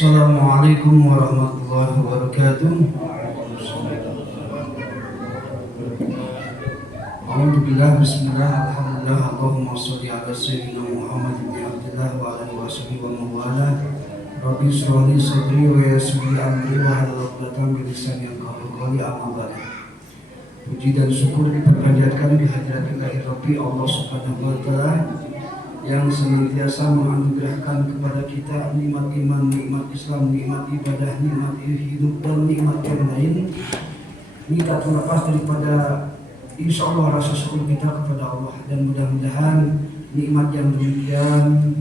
Assalamualaikum warahmatullahi wabarakatuh. Alhamdulillah, bismillah, alhamdulillah, Allahumma sholli ala sayyidina Muhammad ibn Abdullah wa ala alihi wa mawala. Rabbi shrah li sadri wa yassir li amri wa hlul 'uqdatam min lisani yafqahu qawli, amma ba'd. Puji dan syukur diperpanjatkan di hadirat ilahi Rabbi Allah Subhanahu wa taala yang senantiasa menganugerahkan kepada kita nikmat iman, nikmat Islam, nikmat ibadah, nikmat hidup dan nikmat yang lain. Ini tak terlepas daripada insya Allah rasa syukur kita kepada Allah, dan mudah-mudahan nikmat yang demikian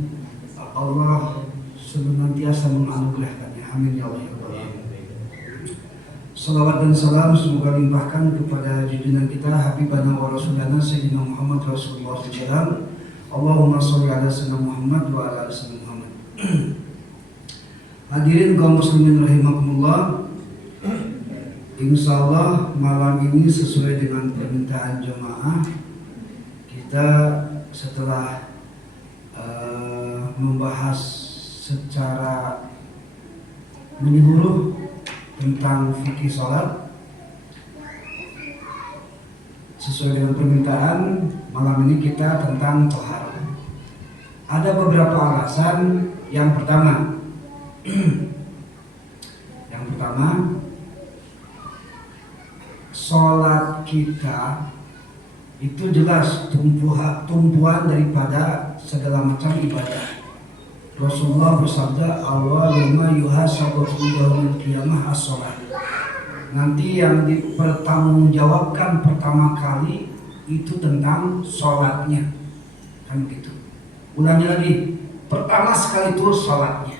Allah senantiasa menganugerahkannya. Amin ya Allah ya Rabbal alamin. Salawat dan salam semoga limpahkan kepada junjungan kita Habibana wa Rasulana Sayyidina Muhammad Rasulullah SAW. Allahumma sholli ala sayyidina Muhammad wa ala ali sayyidina Muhammad. Hadirin kaum muslimin rahimakumullah. Insyaallah malam ini sesuai dengan permintaan jemaah, kita setelah membahas secara menyeluruh tentang fikih salat, sesuai dengan permintaan malam ini kita tentang taharah. Ada beberapa alasan. Yang pertama, sholat kita itu jelas tumpuan daripada segala macam ibadah. Rasulullah bersabda, awwaluma yuhasabu yaumil qiyamah as-shalah. Nanti yang dipertanggungjawabkan pertama kali itu tentang sholatnya, kan gitu. Ulangi lagi, pertama sekali itu sholatnya.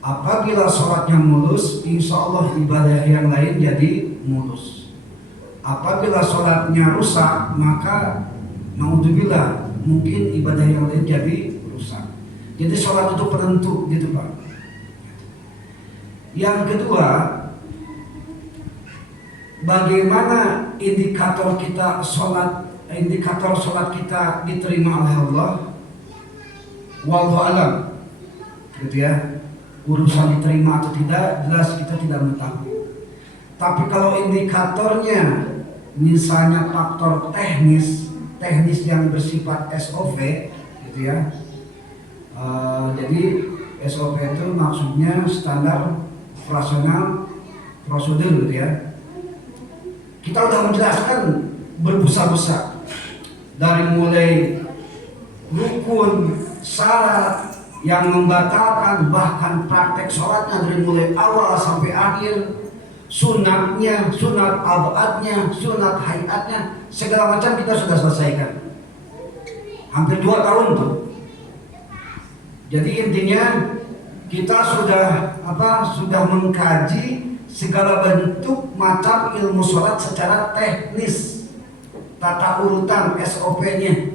Apabila sholatnya mulus, insya Allah ibadah yang lain jadi mulus. Apabila sholatnya rusak, maka naudzubillah mungkin ibadah yang lain jadi rusak. Jadi sholat itu penentu, gitu Pak. Yang kedua, bagaimana indikator sholat kita diterima oleh Allah? Wallahu alam, gitu ya. Urusan diterima atau tidak jelas kita tidak mengetahui. Tapi kalau indikatornya misalnya faktor teknis yang bersifat SOP, gitu ya. Jadi SOP itu maksudnya standar operasional prosedur, gitu ya. Kita sudah menjelaskan berbusa-busa dari mulai rukun, syarat yang membatalkan, bahkan praktek sholatnya dari mulai awal sampai akhir, sunatnya, sunat abadnya, sunat hayatnya, segala macam kita sudah selesaikan. Hampir 2 tahun tuh. Jadi intinya kita sudah mengkaji segala bentuk macam ilmu sholat secara teknis, tata urutan SOP-nya,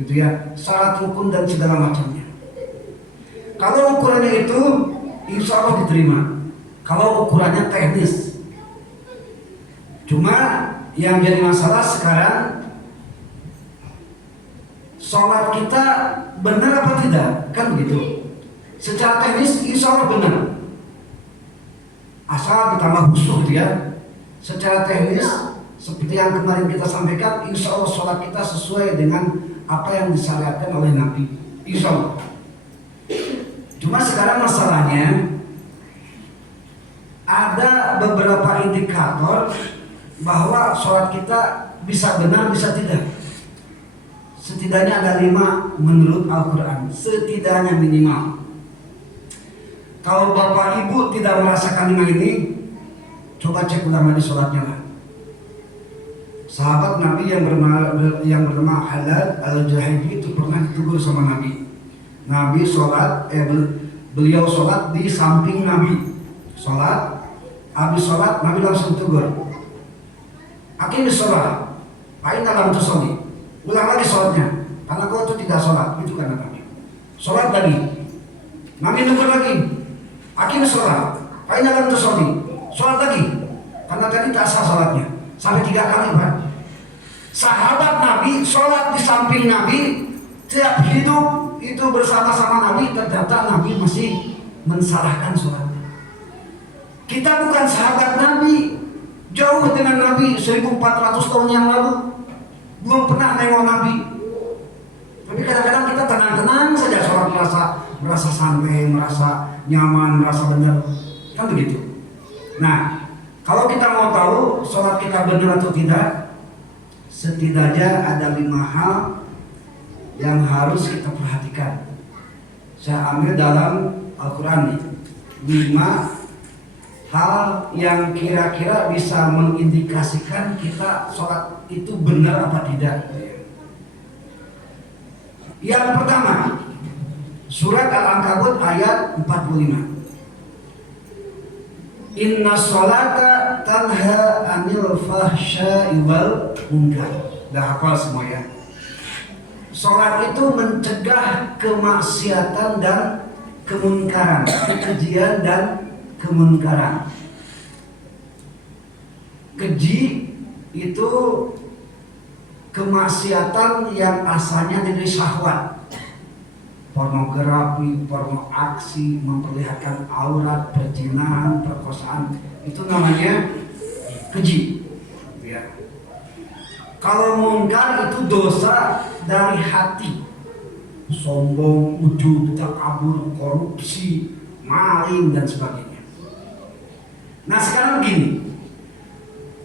gitu ya, syarat rukun dan segala macamnya. Kalau ukurannya itu insya Allah diterima. Kalau ukurannya teknis. Cuma yang jadi masalah sekarang, sholat kita benar apa tidak, kan begitu. Secara teknis insya Allah benar, asal ditambah khusyuk, gitu ya. Secara teknis seperti yang kemarin kita sampaikan, insya Allah sholat kita sesuai dengan apa yang disyariatkan oleh Nabi, insya Allah. Cuma sekarang masalahnya ada beberapa indikator bahwa sholat kita bisa benar bisa tidak. Setidaknya ada 5 menurut Al-Quran, setidaknya minimal. Kalau bapak ibu tidak merasakan 5 ini, coba cek ulang lagi sholatnya lah. Sahabat Nabi yang bernama Halad al-Jahidi itu pernah ditegur sama Nabi. Nabi sholat, beliau sholat di samping Nabi. Sholat, habis sholat Nabi langsung tegur, aqimis sholat, aina lam tusolli. Ulang lagi sholatnya, karena kau itu tidak sholat, itu kata Nabi. Sholat lagi, Nabi tegur lagi, aqimis sholat, aina lam tusolli. Sholat lagi, karena tadi tak sah sholatnya. Sampai 3 kali Pak. Sahabat Nabi sholat di samping Nabi, tiap hidup itu bersama-sama Nabi, ternyata Nabi masih mensalahkan sholat. Kita bukan sahabat Nabi, jauh dengan Nabi 1400 tahun yang lalu, belum pernah nengok Nabi. Tapi kadang-kadang kita tenang-tenang saja sholat, merasa santai, merasa nyaman, merasa benar, kan begitu. Nah, kalau kita mau tahu sholat kita benar atau tidak, setidaknya ada 5 hal yang harus kita perhatikan. Saya ambil dalam Al-Quran nih, 5 hal yang kira-kira bisa mengindikasikan kita sholat itu benar apa tidak. Yang pertama, surat Al-Ankabut ayat 45. Inna sholata tanha anil fahsya'i wal munkar. Dah hafal semua ya. Sholat itu mencegah kemaksiatan dan kemunkaran, kekejian dan kemunkaran. Keji itu kemaksiatan yang asalnya dari syahwat, pornografi, porno aksi, memperlihatkan aurat, perzinahan, perkosaan, itu namanya keji. Ya. Kalau munkar itu dosa dari hati, sombong, ujub, takabur, korupsi, maling dan sebagainya. Nah sekarang begini,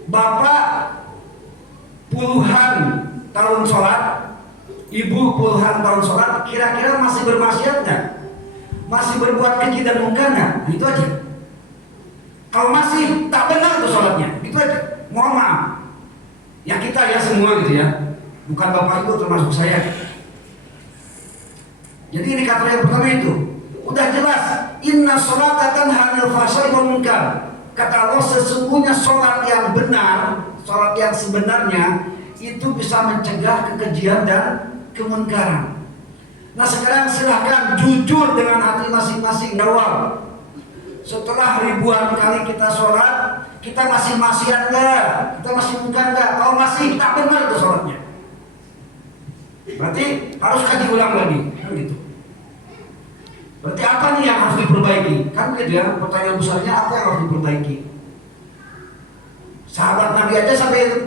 bapak puluhan tahun sholat, ibu puluhan tahun sholat, kira-kira masih bermaksiat nggak? Masih berbuat keji dan munkar nggak? Itu aja. Kalau masih tak benar tuh sholatnya, itu aja. Mohon maaf. Ya kita ya semua gitu ya, bukan bapak ibu termasuk saya. Jadi indikator yang pertama itu udah jelas, inna sholata tanha 'anil fahsya'i wal munkar. Kata Allah, sesungguhnya sholat yang benar, sholat yang sebenarnya itu bisa mencegah kekejian dan kemunkaran. Nah sekarang silahkan jujur dengan hati masing-masing jawab. Setelah ribuan kali kita sholat, kita masih maksiat nggak? Kita masih munkar nggak? Kalau masih tak benar itu sholatnya, berarti harus kaji ulang lagi, kan gitu. Berarti apa nih yang harus diperbaiki? Kan gitu ya, pertanyaan besarnya apa yang harus diperbaiki? Sahabat Nabi aja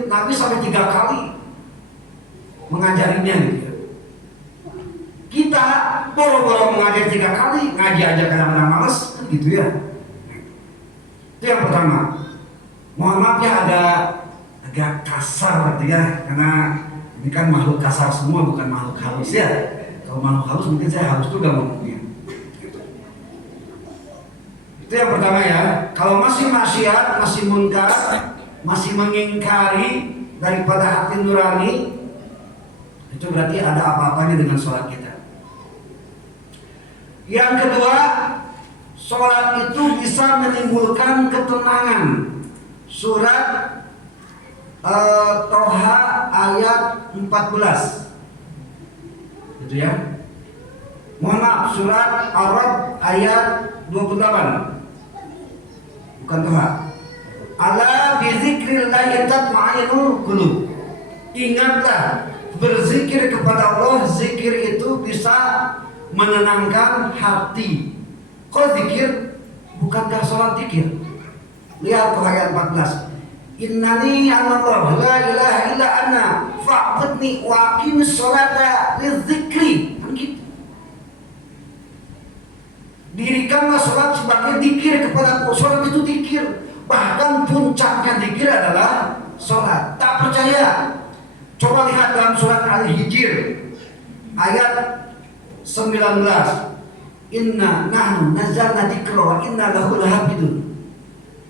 Nabi sampai 3 kali mengajarinya gitu ya. Kita boro-boro mengajar 3 kali, ngaji aja kadang-kadang males, kan gitu ya. Itu yang pertama. Mohon maaf ya agak kasar gitu ya, karena ini kan makhluk kasar semua, bukan makhluk halus ya. Kalau makhluk halus mungkin saya halus juga ngomongnya. Itu yang pertama ya. Kalau masih maksiat, masih munkar, masih mengingkari daripada hati nurani, itu berarti ada apa-apanya dengan sholat kita. Yang kedua, sholat itu bisa menimbulkan ketenangan. Surat Toha ayat 14. Itu ya. Mohon maaf, surat Arab ayat 28. Bukan Toha. Ala bizikrillahi tatma'innul qulub. Ingatlah, berzikir kepada Allah, zikir itu bisa menenangkan hati. Kok zikir? Bukankah sholat zikir? Lihat ayat 14. Innani anallah la ilaha illa ana fa'budni wa aqimis sholata lidzikri. Kan gitu. Dirikanlah sholat sebagai zikir kepada Allah. Sholat itu zikir. Bahkan puncaknya zikir adalah sholat. Tak percaya? Coba lihat dalam surat Al-Hijr ayat 19. Inna nahnu nazzalna dzikra wa inna lahu lahafidun.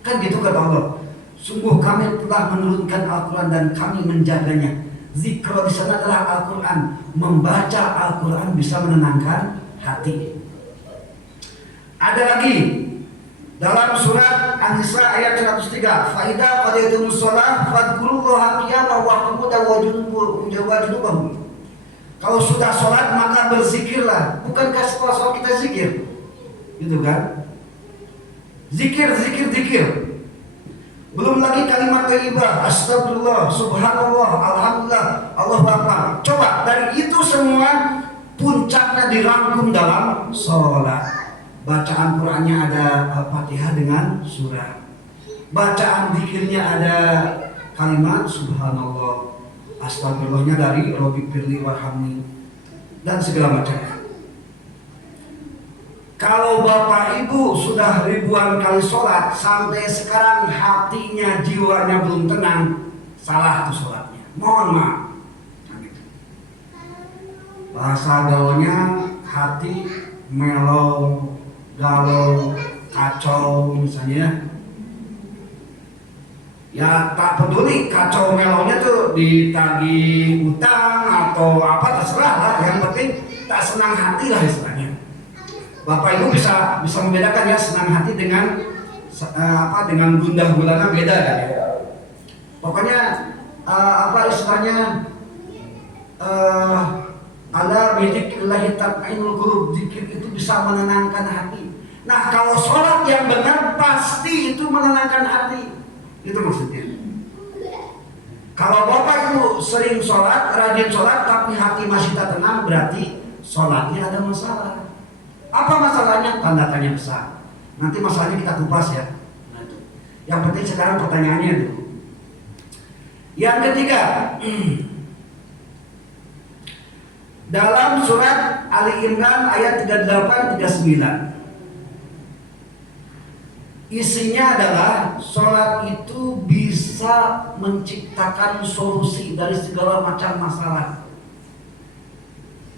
Kan gitu kata Allah. Sungguh kami telah menurunkan Al-Quran dan kami menjaganya. Zikra di sana adalah Al-Quran. Membaca Al-Quran bisa menenangkan hati. Ada lagi dalam surat An-Nisa ayat 103. Fa idza qadaytumus shalah fadhkurullaha qiyaman wa qu'udan wa junuban. Kalau sudah sholat maka berzikirlah. Bukankah setelah sholat kita zikir? Gitu kan? Zikir. Belum lagi kalimat thayyibah, astagfirullah, subhanallah, alhamdulillah, Allahu akbar. Coba dari itu semua puncaknya dirangkum dalam sholat. Bacaan Qurannya ada Al-Fatihah dengan surah. Bacaan zikirnya ada kalimat subhanallah, astagfirullahnya dari Robbi firli warhamni, dan segala macamnya. Kalau bapak ibu sudah ribuan kali sholat sampai sekarang hatinya, jiwanya belum tenang, salah tuh sholatnya. Mohon maaf. Bahasa gaulnya hati melo, galau, kacau misalnya. Ya tak peduli kacau melonya tuh ditagih utang atau apa terserah lah, yang penting tak senang hati lah istilahnya. Bapak ibu bisa membedakan ya senang hati dengan dengan gundah gulana, beda kan ya. Pokoknya istilahnya ala bidzikrillahi tatma'innul qulub, zikir itu bisa menenangkan hati. Nah, kalau sholat yang benar pasti itu menenangkan hati. Itu maksudnya. Kalau bapak ibu sering sholat, rajin sholat, tapi hati masih tak tenang, berarti sholatnya ada masalah. Apa masalahnya? Tanda tanya besar. Nanti masalahnya kita kupas ya. Nah, itu. Yang penting sekarang pertanyaannya dulu. Yang ketiga, dalam surat Ali Imran ayat 38-39. Isinya adalah sholat itu bisa menciptakan solusi dari segala macam masalah.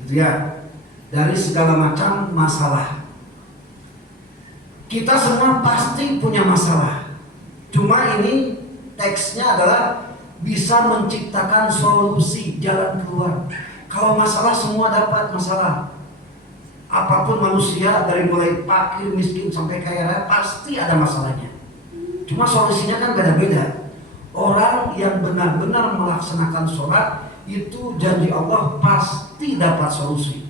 Gitu ya, dari segala macam masalah. Kita semua pasti punya masalah. Cuma ini teksnya adalah bisa menciptakan solusi, jalan keluar. Kalau masalah semua dapat masalah. Apapun manusia dari mulai fakir, miskin sampai kaya raya pasti ada masalahnya. Cuma solusinya kan beda-beda. Orang yang benar-benar melaksanakan sholat itu janji Allah pasti dapat solusi.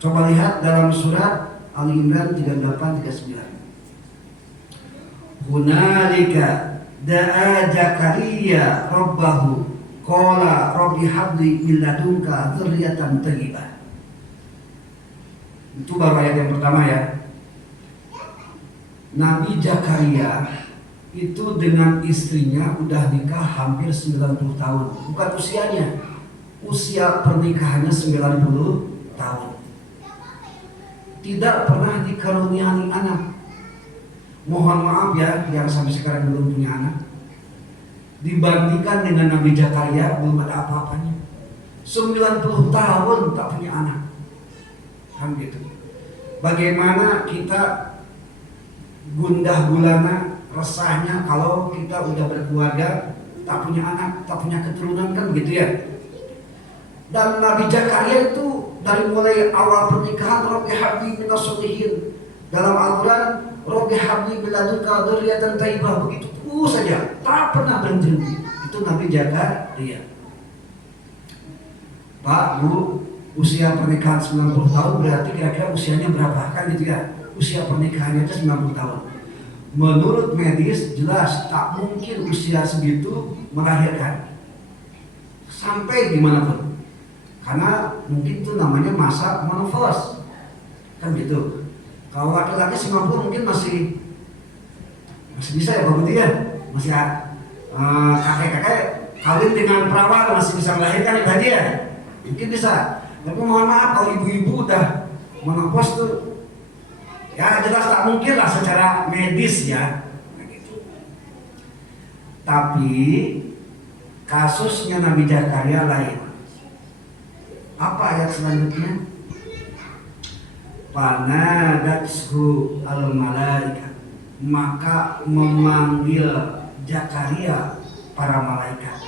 Coba lihat dalam surat Ali Imran 38-39. Hunalika da'a Zakaria rabbahu qala rabbi habli min ladunka dzurriyyatan thayyibah. Itu baru ayat yang pertama ya. Nabi Zakaria itu dengan istrinya udah nikah hampir 90 tahun. Bukan usianya, usia pernikahannya 90 tahun. Tidak pernah dikaruniai anak. Mohon maaf ya, yang sampai sekarang belum punya anak. Dibandingkan dengan Nabi Zakaria belum ada apa-apanya. 90 tahun tak punya anak. Kan gitu. Bagaimana kita gundah gulana, resahnya kalau kita udah berkeluarga, tak punya anak, tak punya keturunan, kan begitu ya. Dan Nabi Zakaria itu dari mulai awal pernikahan, Rabbi habli minas sholihin. Dalam Al-Quran, Rabbi habli min ladunka dzurriyyatan thayyibah, begitu terus saja, tak pernah berhenti. Itu Nabi Zakaria. Pak, Bu, usia pernikahan 90 tahun berarti kira-kira usianya berapa? Kan gitu ya. Usia pernikahannya itu 90 tahun. Menurut medis jelas tak mungkin usia segitu melahirkan. Sampai dimanapun. Karena mungkin itu namanya masa menopause. Kan gitu. Kalau laki-laki 90 mungkin masih bisa ya Pak Budi ya. Masih kakek-kakek kawin dengan perawan masih bisa melahirkan ya dia. Mungkin bisa. Tapi mohon maaf kalau ibu-ibu udah menopause tuh, ya jelas tak mungkin lah secara medis ya. Nah, gitu. Tapi kasusnya Nabi Zakaria lain. Apa ayat selanjutnya? Panadatshu al-malaika, maka memanggil Zakaria para malaikat.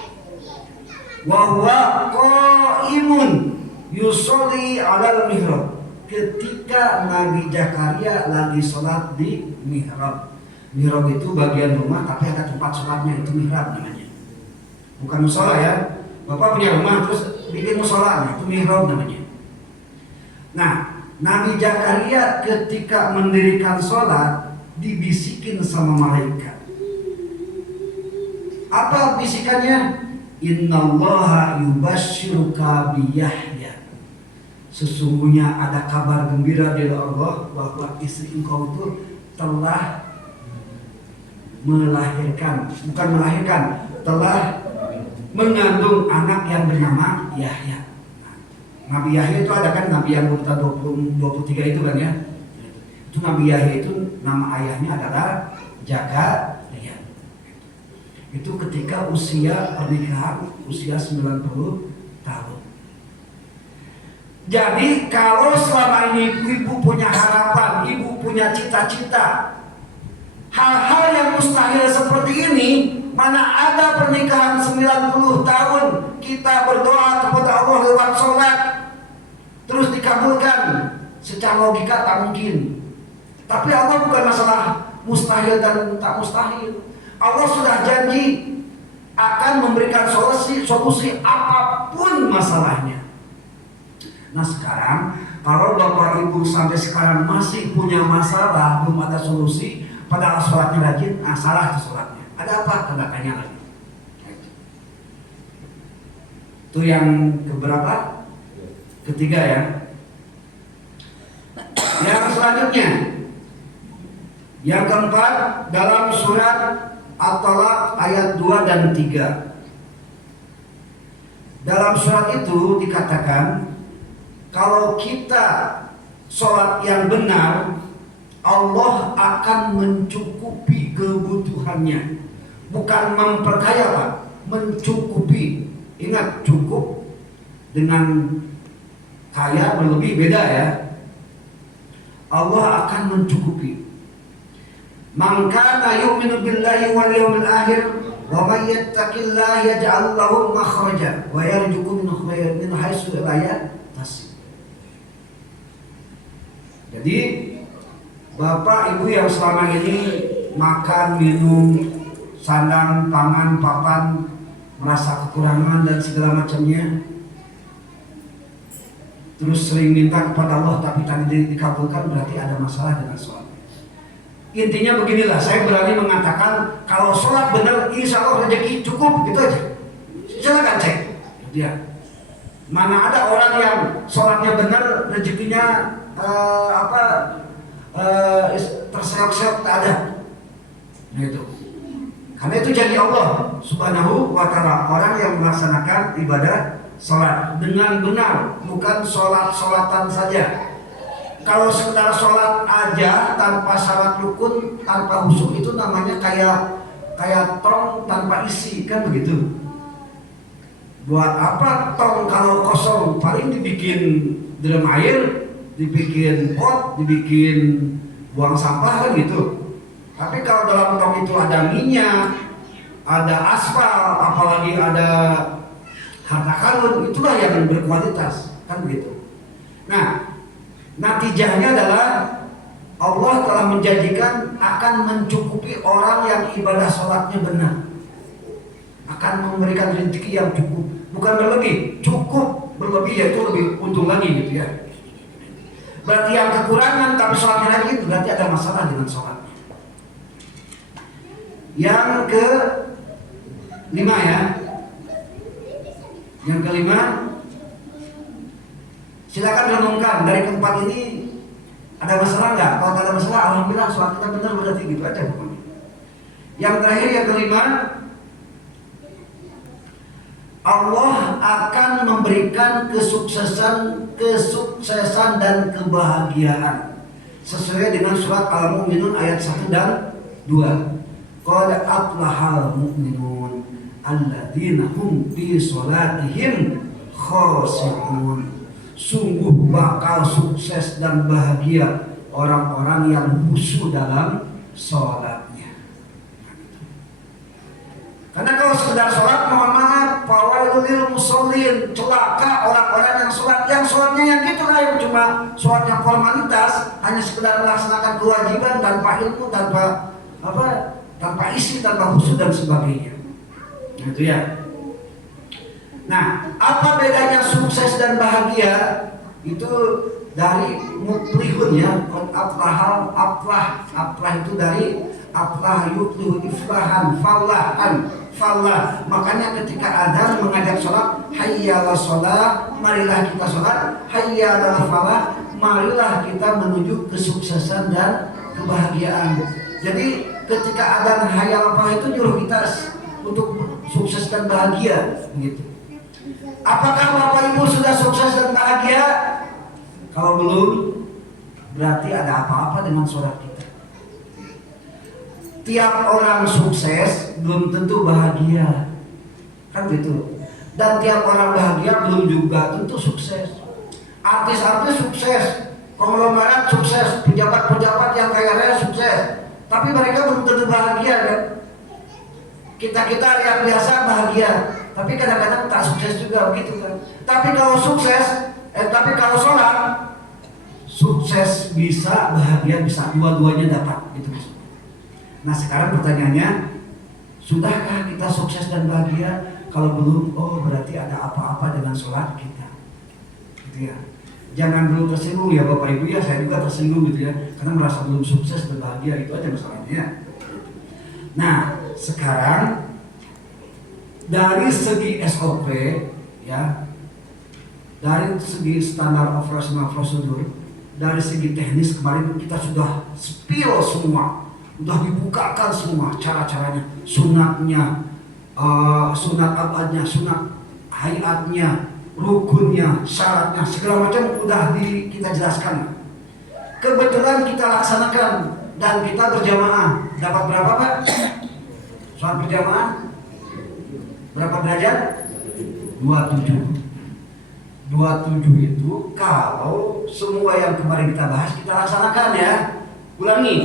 Wa huwa qaimun yusolli alal mihrab, ketika Nabi Zakaria lagi sholat di mihrab. Mihrab itu bagian rumah tapi ada tempat sholatnya, itu mihrab namanya. Bukan musola ya. Bapak punya rumah terus bikin musola, itu mihrab namanya. Nah, Nabi Zakaria ketika mendirikan sholat dibisikin sama malaikat. Apa bisikannya? Innallaha yubashshiruka bi Yahya. Sesungguhnya ada kabar gembira dari Allah bahwa istri engkau itu telah melahirkan, bukan melahirkan, telah mengandung anak yang bernama Yahya. Nabi Yahya itu ada kan, Nabi yang berurutan 23 itu kan ya. Itu Nabi Yahya itu nama ayahnya adalah Zakaria. Itu ketika usia pernikahan usia 90 tahun. Jadi kalau selama ini ibu punya harapan, ibu punya cita-cita, hal-hal yang mustahil seperti ini, mana ada pernikahan 90 tahun kita berdoa kepada Allah lewat sholat terus dikabulkan, secara logika tak mungkin. Tapi Allah bukan masalah mustahil dan tak mustahil. Allah sudah janji akan memberikan solusi apapun masalahnya. Nah sekarang kalau Bapak Ibu sampai sekarang masih punya masalah, belum ada solusi, padahal sholatnya rajin, salah itu sholatnya. Ada apa? Tanda tanya lagi. Itu yang keberapa? Ketiga ya. Yang selanjutnya, yang keempat dalam surat At-Talaq ayat 2 dan 3. Dalam surat itu dikatakan kalau kita sholat yang benar, Allah akan mencukupi kebutuhannya. Bukan memperkaya Pak, mencukupi. Ingat, cukup dengan kaya berlebih beda ya. Allah akan mencukupi. Man kana yu'minu billahi wal yawmil akhir wa may yattaqillaha yaj'al lahu makhraja wa yarzuqhu min haitsu la yahtasib. Jadi Bapak Ibu yang selama ini makan, minum, sandang, pangan, papan, merasa kekurangan dan segala macamnya, terus sering minta kepada Allah tapi tadi dikabulkan, berarti ada masalah dengan sholat. Intinya beginilah, saya berani mengatakan kalau sholat benar, insya Allah rezeki cukup, gitu aja. Silakan cek. Dia. Mana ada orang yang sholatnya benar, rezekinya terseok-seok, tak ada. Nah itu. Karena itu jadi Allah Subhanahu wa ta'ala, orang yang melaksanakan ibadah sholat dengan benar, bukan sholat-sholatan saja. Kalau sekedar sholat aja tanpa syarat rukun, tanpa khusyuk, itu namanya kayak tong tanpa isi, kan begitu. Buat apa tong kalau kosong? Paling dibikin drum air, dibikin pot, dibikin buang sampah, kan gitu. Tapi kalau dalam tong itu ada minyak, ada aspal, apalagi ada harta karun, itulah yang berkualitas, kan begitu. Nah, natijahnya adalah Allah telah menjanjikan akan mencukupi orang yang ibadah sholatnya benar, akan memberikan rezeki yang cukup, bukan berlebih, cukup. Berlebih yaitu lebih untung lagi gitu ya. Berarti yang kekurangan tapi sholatnya lagi, berarti ada masalah dengan sholatnya. Yang kelima ya, yang kelima, silakan renungkan dari keempat ini ada masalah nggak? Kalau ada masalah, alhamdulillah sholat kita benar, berarti gitu aja pokoknya. Yang terakhir, yang kelima, Allah akan memberikan kesuksesan dan kebahagiaan sesuai dengan surat Al-Mu'minun ayat 1 dan 2. Qad aflahal mu'minun alladzina hum fi sholatihim khashi'un. Sungguh bakal sukses dan bahagia orang-orang yang khusyuk dalam sholatnya. Karena kalau sekedar sholat, mohon maaf, fawailul lil musallin, celaka orang-orang yang sholat, yang sholatnya yang gitu lah, yang cuma sholatnya formalitas, hanya sekedar melaksanakan kewajiban tanpa ilmu, tanpa isi, tanpa khusyuk dan sebagainya. Nah, itu ya. Nah, apa bedanya sukses dan bahagia? Itu dari muflihun ya, aflah itu dari aflah yuflihu iflahan, falah. Makanya ketika adzan mengajak sholat, hayya 'alas sholat, marilah kita sholat, hayya 'alal falah, marilah kita menuju kesuksesan dan kebahagiaan. Jadi ketika adzan hayya 'alal falah itu nyuruh kita untuk sukses dan bahagia, begitu. Apakah Bapak Ibu sudah sukses dan bahagia? Kalau belum, berarti ada apa-apa dengan sholat kita. Tiap orang sukses belum tentu bahagia, kan gitu. Dan tiap orang bahagia belum juga tentu sukses. Artis-artis sukses, konglomerat sukses, pejabat-pejabat yang kaya raya sukses, tapi mereka belum tentu bahagia kan. Kita yang biasa bahagia, tapi kadang-kadang tak sukses juga begitu kan. Tapi kalau sholat, sukses bisa, bahagia bisa, dua-duanya dapat gitu. Nah sekarang pertanyaannya, sudahkah kita sukses dan bahagia? Kalau belum, oh berarti ada apa-apa dengan sholat kita, gitu ya. Jangan dulu tersinggung ya Bapak Ibu ya, saya juga tersinggung gitu ya, karena merasa belum sukses dan bahagia, itu aja masalahnya. Nah sekarang dari segi SOP ya, dari segi standar operasional prosedur, dari segi teknis kemarin kita sudah spill semua, sudah dibukakan semua cara-caranya, sunatnya, sunat abadnya, sunat hayatnya, rukunnya, syaratnya, segala macam udah kita jelaskan. Kebetulan kita laksanakan dan kita berjamaah. Dapat berapa Pak? Sholat berjamaah berapa derajat? 27. 27 itu kalau semua yang kemarin kita bahas kita laksanakan ya. Ulangi,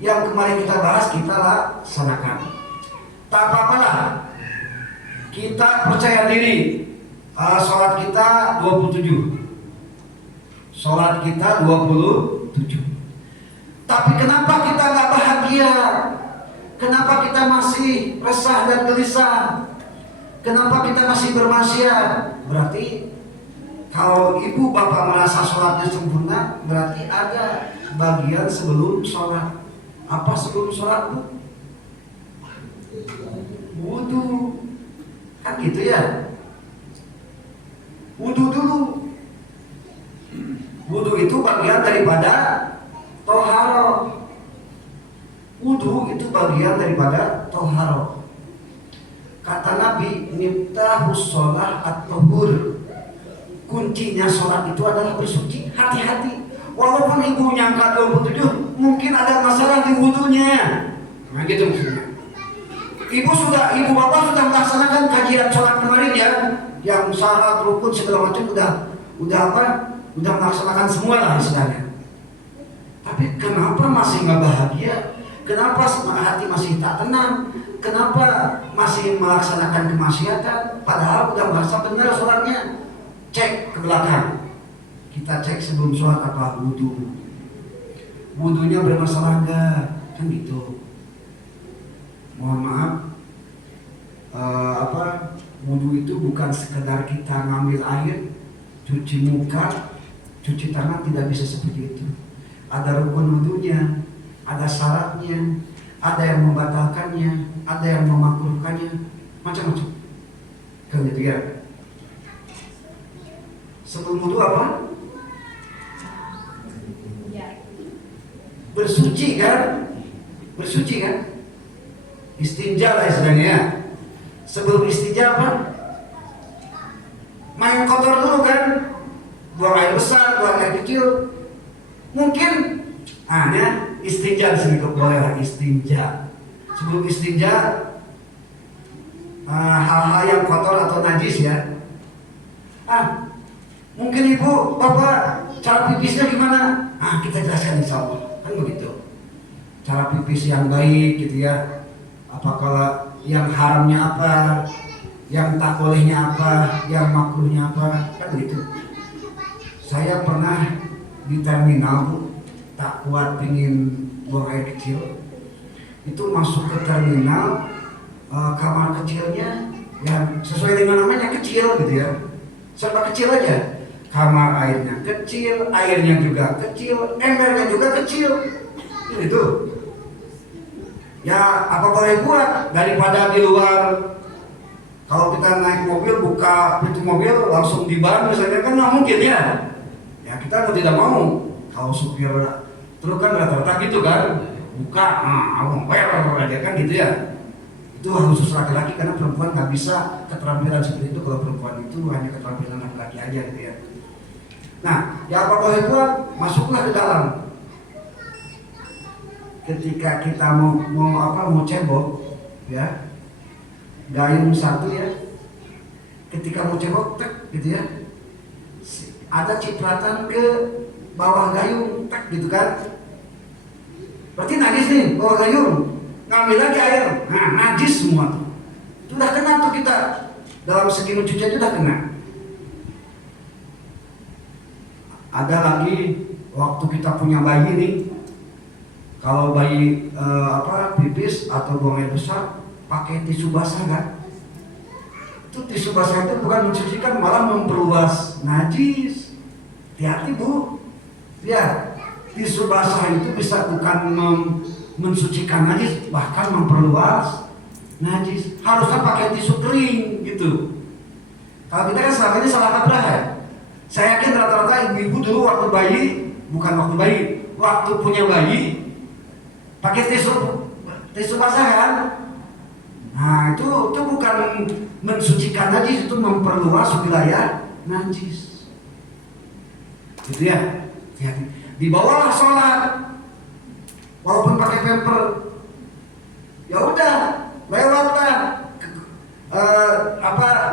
yang kemarin kita bahas kita laksanakan. Tak apa-apalah, kita percaya diri. Sholat kita 27. Sholat kita 27. Tapi kenapa kita nggak bahagia? Kenapa kita masih resah dan gelisah? Kenapa kita masih bermaksiat? Berarti kalau ibu bapak merasa sholatnya sempurna, berarti ada bagian sebelum sholat. Apa sebelum sholat Bu? Wudu. Kan gitu ya. Wudu dulu. Wudu itu bagian daripada toharoh. Wudu itu bagian daripada toharoh. Kata Nabi, miftahus sholah at-tuhur. Kuncinya sholat itu adalah bersuci. Hati-hati. Walaupun ibu nyangka 27, mungkin ada masalah di wudunya. Nah gitu maksudnya. Ibu bapak sudah melaksanakan kajian sholat kemarin ya, yang syarat, rukun segala macam udah melaksanakan semua lah istilahnya. Tapi kenapa masih nggak bahagia? Kenapa hati masih tak tenang? Kenapa masih melaksanakan kemaksiatan? Padahal udah merasa benar sholatnya. Cek ke belakang. Kita cek sebelum sholat apa wudu. Wudunya bermasalah enggak? Kan gitu. Mohon maaf. Wudu itu bukan sekedar kita ngambil air, cuci muka, cuci tangan, tidak bisa seperti itu. Ada rukun wudunya, ada syaratnya, ada yang membatalkannya, ada yang memakruhkannya, macam-macam. Kan gitu ya. Sebelum wudu apa? Bersuci kan? Bersuci kan? Istinja lah istilahnya ya. Sebelum istinja apa? Main kotor dulu kan? Buang air besar, buang air kecil. Mungkin istinja disini boleh istinja. Sebelum istinja hal-hal yang kotor atau najis ya. Mungkin ibu, bapak cara pipisnya gimana? Kita jelaskan insya Allah. Kan begitu. Cara pipis yang baik gitu ya. Apakah yang haramnya apa, yang tak bolehnya apa, yang makruhnya apa, kan begitu. Saya pernah di terminal Bu, tak kuat pingin buang air kecil. Itu masuk ke terminal, kamar kecilnya yang sesuai dengan namanya kecil gitu ya. Serba kecil aja. kamar airnya kecil, airnya juga kecil, embernya juga kecil. Itu ya apa boleh buat daripada di luar. Kalau kita naik mobil, buka pintu mobil langsung di ban misalnya, kan nggak mungkin ya. Ya kita tidak mau. Kalau supir truk kan rata-rata gitu kan, buka, awang aja kan gitu ya. Itu khusus laki-laki, karena perempuan nggak bisa keterampilan seperti itu. Kalau perempuan itu hanya keterampilan laki-laki aja gitu ya. Nah, ya apa boleh buat, masuklah ke dalam. Ketika kita mau cebok, ya, gayung satu ya. Ketika mau cebok, tek gitu ya. Ada cipratan ke bawah gayung, tek gitu kan. Berarti najis nih bawah gayung. Ngambil lagi air, nah najis semua tuh. Itu udah kena tuh kita. Dalam segi mencuci itu udah kena. Ada lagi waktu kita punya bayi nih, kalau bayi pipis atau buang air besar, pakai tisu basah kan? Itu tisu basah itu bukan mencucikan, malah memperluas najis. Hati-hati bu, ya tisu basah itu bisa bukan mensucikan najis, bahkan memperluas najis. Harusnya pakai tisu kering gitu. Kalau kita kan selama ini salah kaprah ya. Saya yakin rata-rata ibu-ibu dulu waktu bayi, bukan waktu bayi, waktu punya bayi pakai tisu basah kan. Nah itu bukan mensucikan najis, itu memperluas wilayah najis. Gitu ya. Dibawalah sholat, walaupun pakai pamper, ya udah lewatlah,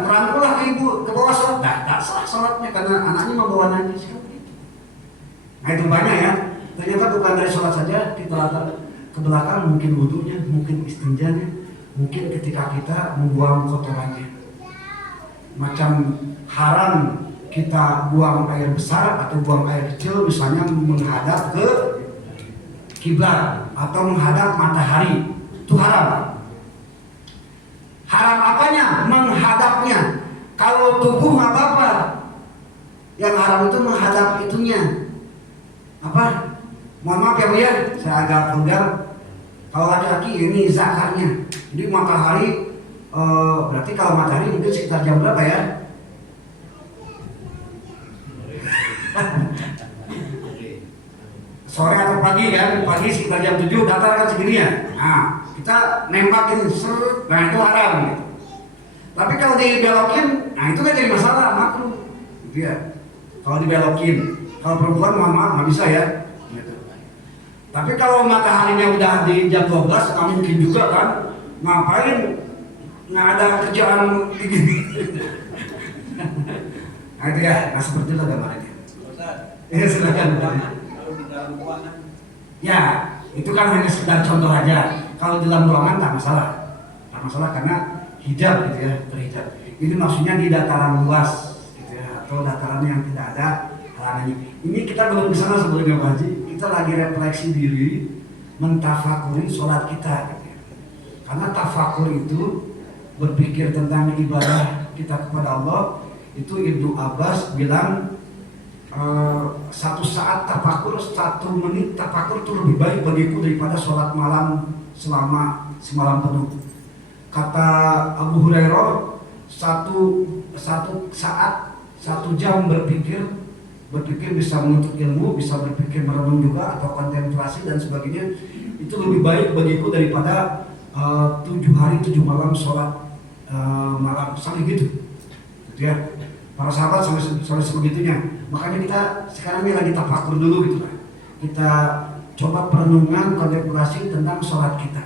merangkullah ke ibu ke bawah sholat, tak sah sholatnya karena anaknya membawa najis kan begitu. Nah itu banyak ya. Ternyata bukan dari sholat saja, kita latar ke belakang, mungkin wudunya, mungkin istinjanya, mungkin ketika kita membuang kotorannya. Macam haram kita buang air besar atau buang air kecil, misalnya menghadap ke kiblat atau menghadap matahari, itu haram. Haram apanya? Menghadapnya. Kalau tubuh nggak apa-apa, yang haram itu menghadap itunya. Apa? Mohon maaf ya Bu ya, saya agak vulgar. Kalau laki-laki ini zakarnya. Jadi matahari, berarti kalau matahari mungkin sekitar jam berapa ya? Sore atau pagi kan? Pagi sekitar jam 7 datar kan segininya. Nah, kita nembak ini, nah itu haram gitu. Tapi kalau dibelokin, nah itu kan jadi masalah, makruh gitu ya. Kalau dibelokin, kalau perempuan mohon maaf nggak bisa ya gitu. Tapi kalau mataharinya udah di jam 12, nggak mungkin juga kan. Ngapain nggak ada kerjaan begini. Nah itu ya, nah seperti itu gambarnya. Ya silakan. Kalau di dalam ruangan, ya itu kan hanya sekedar contoh aja. Kalau di dalam ruangan tak masalah karena hijab gitu ya, terhijab. Ini maksudnya di dataran luas gitu ya, atau dataran yang tidak ada halangannya. Ini kita belum ke sana sebelumnya Pak Haji. Kita lagi refleksi diri, mentafakuri sholat kita gitu ya. Karena tafakur itu berpikir tentang ibadah kita kepada Allah. Itu Ibnu Abbas bilang, satu saat tafakur, 1 menit tafakur itu lebih baik bagiku daripada sholat malam selama semalam penuh. Kata Abu Hurairah, satu saat 1 jam berpikir bisa menuntut ilmu, bisa berpikir merenung juga atau kontemplasi dan sebagainya, itu lebih baik bagiku daripada 7 hari 7 malam sholat malam, sampai gitu ya. Para sahabat sampai sebegitunya. Makanya kita sekarang ini lagi tafakur dulu gitu lah. Kita coba perenungan, kontemplasi tentang sholat kita.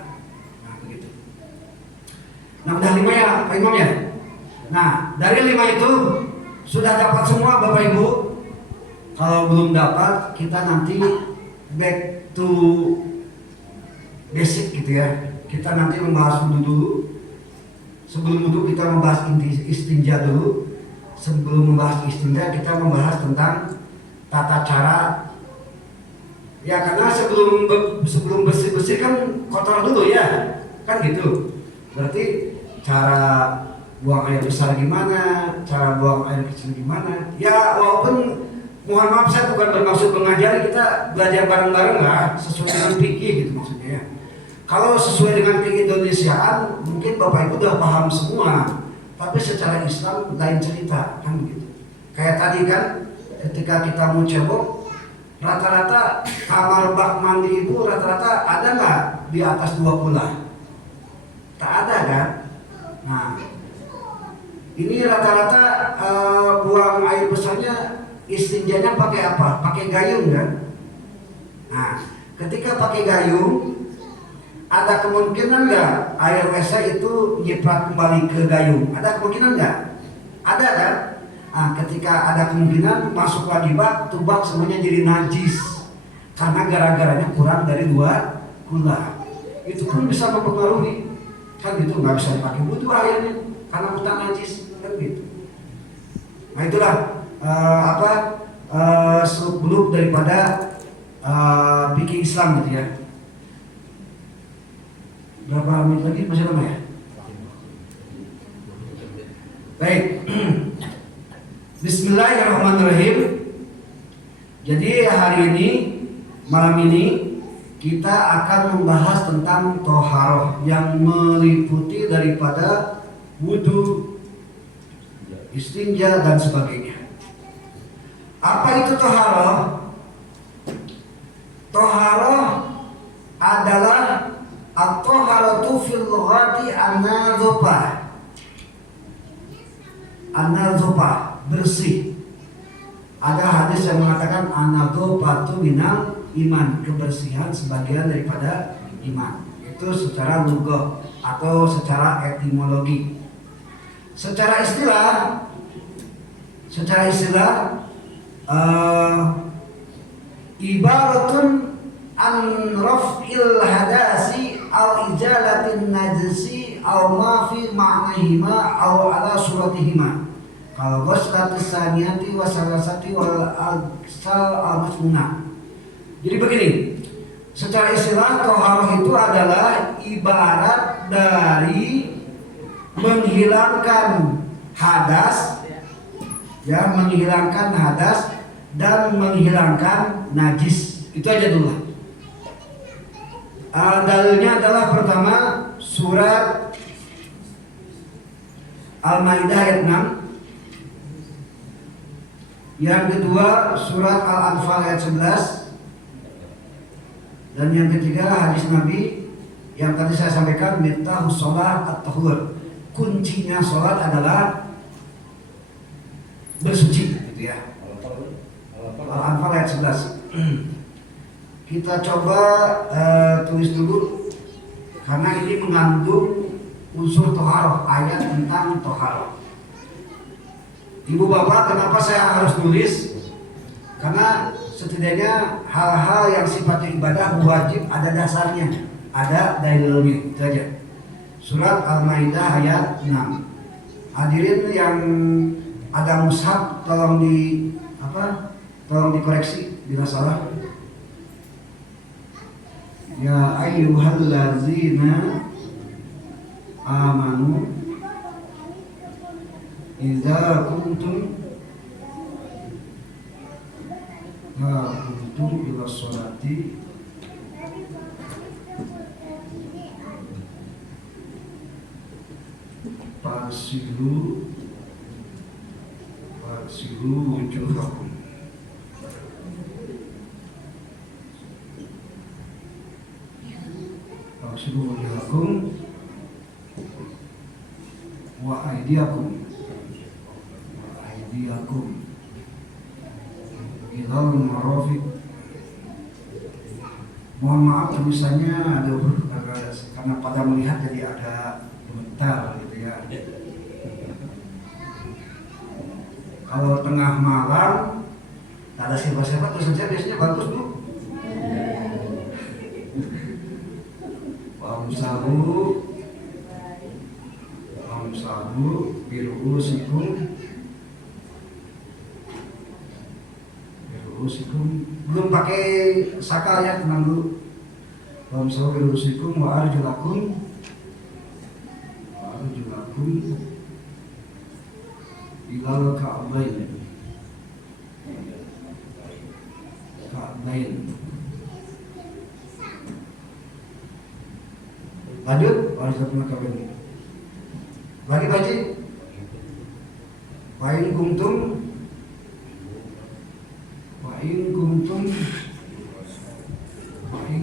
Nah begitu. Nah udah 5 ya Pak Imam ya. Nah dari 5 itu sudah dapat semua Bapak Ibu. Kalau belum dapat, kita nanti back to basic gitu ya. Kita nanti membahas wudu dulu. Sebelum wudu kita membahas istinja dulu. Sebelum membahas istinja kita membahas tentang tata cara. Ya karena sebelum bersih kan kotor dulu ya, kan gitu. Berarti cara buang air besar gimana, cara buang air kecil gimana. Ya walaupun mohon maaf saya bukan bermaksud mengajari, kita belajar bareng-bareng lah sesuai dengan fikih gitu maksudnya ya. Kalau sesuai dengan fikih Indonesiaan mungkin Bapak Ibu udah paham semua, tapi secara Islam lain cerita kan begitu. Kayak tadi kan ketika kita mau cebok, rata-rata kamar bak mandi ibu rata-rata ada nggak di atas 2 kula? Tak ada kan? Nah ini rata-rata buang air besarnya istinjanya pakai apa? Pakai gayung kan? Nah, ketika pakai gayung, ada kemungkinan nggak air WC itu nyiprat kembali ke gayung? Ada kemungkinan nggak? Ada kan? Nah, ketika ada kemungkinan masuk lagi bak, tuh bak semuanya jadi najis karena gara-garanya kurang dari 2 kula. Itu pun bisa mempengaruhi, kan gitu, nggak bisa dipakai wudhu airnya karena hutan najis kan gitu. Nah itulah seluk-beluk daripada fikih Islam gitu ya. Berapa menit lagi? Masih lama ya? Baik. Bismillahirrahmanirrahim. Jadi hari ini, malam ini kita akan membahas tentang toharoh yang meliputi daripada wudhu, istinja dan sebagainya. Apa itu toharoh? Toharoh adalah at-toharatu fil lughati an-nadhafah. An-nadhafah, bersih. Ada hadis yang mengatakan an-nadhafatu minal iman, kebersihan sebagian daripada iman. Itu secara lugah atau secara etimologi. Secara istilah ibaratun an raf'il hadasi au ijalatin najisi au ma fi ma'nahima au ala suratihima kal ghuslatis saniyati wa salasati wal aksal al-masmunah. Jadi begini, secara istilah toharoh itu adalah ibarat dari menghilangkan hadas, ya, menghilangkan hadas dan menghilangkan najis. Itu aja dulu. Dalilnya adalah pertama surat Al-Maidah ayat 6. Yang kedua surat Al-Anfal ayat 11. Dan yang ketiga hadis Nabi yang tadi saya sampaikan, miftahus shalah at-tahur. Kuncinya sholat adalah bersuci gitu ya. Al-Anfal ayat 11. Kita coba tulis dulu karena ini mengandung unsur toharoh, ayat tentang toharoh. Ibu bapak, kenapa saya harus tulis? Karena setidaknya hal-hal yang sifatnya ibadah wajib ada dasarnya, ada dalilnya, itu aja. Surat Al-Maidah ayat 6. Hadirin yang ada mushaf tolong dikoreksi bila salah. Ya ayyuhallazina amanu idza kuntum ila sholati Fasilu wujuhakum. Fasilu wujuhakum wa aydiyakum ilal marafiq. Mohon maaf tulisannya ada huruf karena pada melihat jadi ada gemetar gitu ya. Kalau tengah malam tak ada siapa-siapa, tulisan saya biasanya bagus Bu. Wamsahu biru'usikum belum pakai sakal ya, tenang dulu. Wamsahu biru'usikum wa arjulakum ilal ka'bain. Ka'bain. Lanjut, harus pernah ka'bain. Lagi baca. Fa'in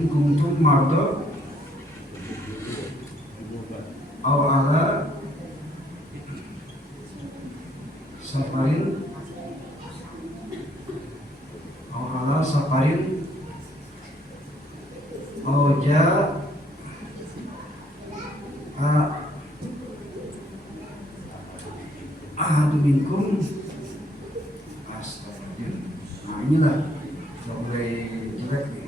kuntum marda aw ala safarin aw ahadu minkum. Astagfirullah. Nah inilah sudah mulai jelek nih.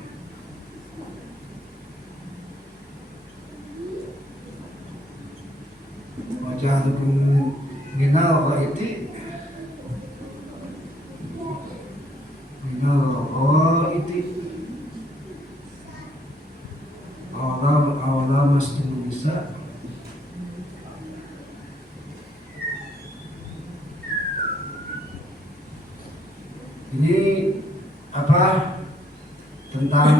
Wajah hukum minal ghaiti awal masjid bisa. Ini apa tentang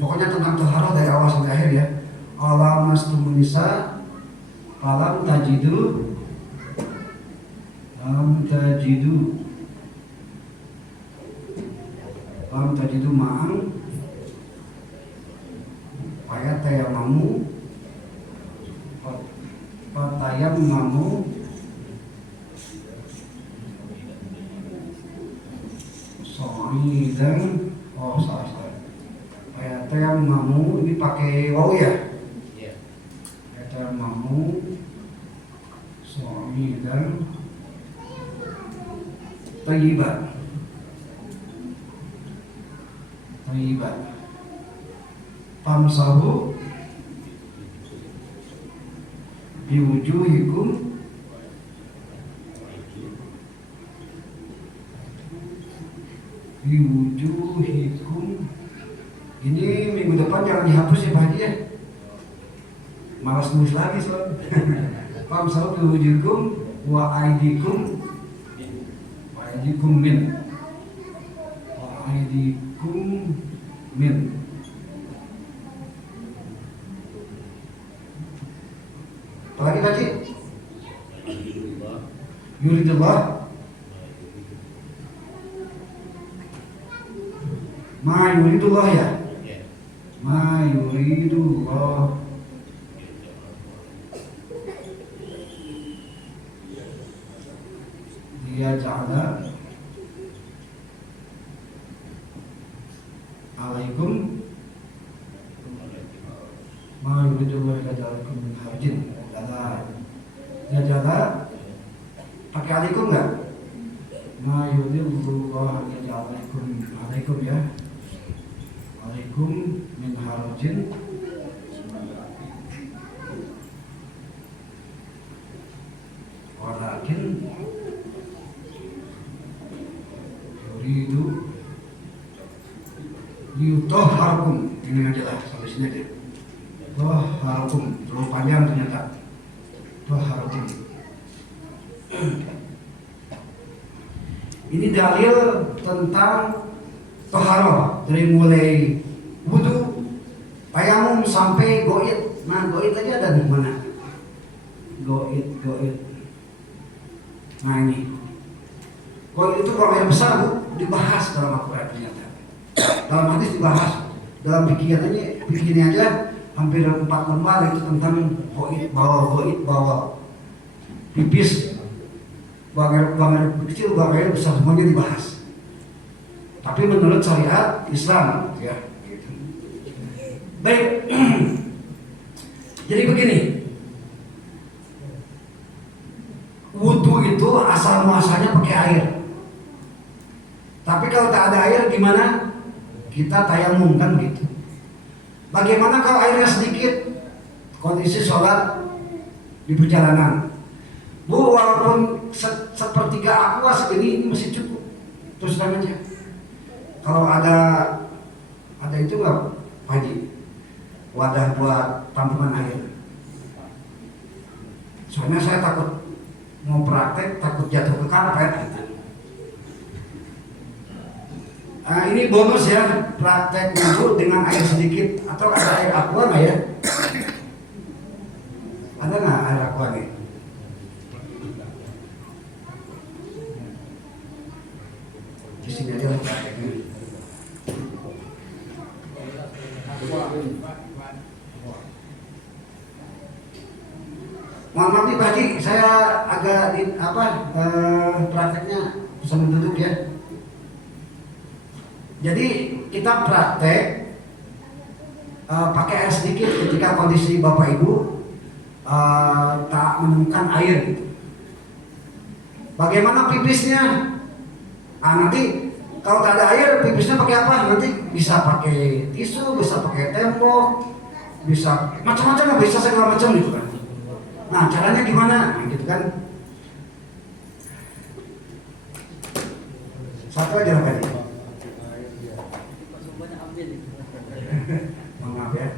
pokoknya tentang taharah dari awal sampai akhir ya. Awal masjid bisa lam tajidu ma'an ayat tayamamu so'idan. Oh salah ayat tayamamu ini pakai waw ya. Ayat tayamamu so'idan tayyiban. Famsahu biwujuhikum ini minggu depan jangan dihapus ya Pak Haji ya, malas nulis lagi soalnya. Famsahu biwujuhikum wa aidikum min. Apalagi tadi? Yuridullah ma yuridullah ya? Ma yuridullah dia ja'ala alaikum ma yuridullah ja'alakum min harjin. Ya jala pakai alaikum enggak? Ma yuridullah alaikum ya. Alaikum min harjin walakin yuridu liyutahharakum. Ini aja lah sampai sini deh. Tahharakum terlalu panjang ternyata. Tahharakum. Ini dalil tentang taharah dari mulai wudu, tayamum sampai goit. Nah goit aja ada di mana? Goit. Nah ini goit itu kalau yang besar Bu, dibahas dalam Al-Quran ternyata. Dalam hadis dibahas, dalam bikinnya aja hampir 4 lembar itu tentang goit bawah pipis, bagian kecil, bagian besar semuanya dibahas. Tapi menurut syariat Islam ya gitu. Baik. Jadi begini, wudu itu asal muasalnya pakai air. Tapi kalau tak ada air gimana? Kita tayamum kan gitu. Bagaimana kalau airnya sedikit? Kondisi sholat di perjalanan. Bu, walaupun sepertiga aqua segini ini masih cukup. Terus terang aja. Kalau ada itu nggak, Haji? Wadah buat tampungan air. Soalnya saya takut mau praktek, takut jatuh ke karpet gitu. Nah, ini bonus ya, praktek wudhu dengan air sedikit atau ada air aqua nggak ya? Ada nggak air aqua nih? Di sini aja lah prakteknya. Mohon maaf nih Pak Haji, saya agak prakteknya sambil duduk ya. Jadi kita praktek pakai air sedikit ketika kondisi Bapak Ibu tak menemukan air gitu. Bagaimana pipisnya? Nanti kalau tak ada air, pipisnya pakai apa? Nanti bisa pakai tisu, bisa pakai tembok, bisa macam-macam, bisa segala macam gitu kan. Nah caranya gimana? Nah, gitu kan. Satu aja kan. Maaf ya.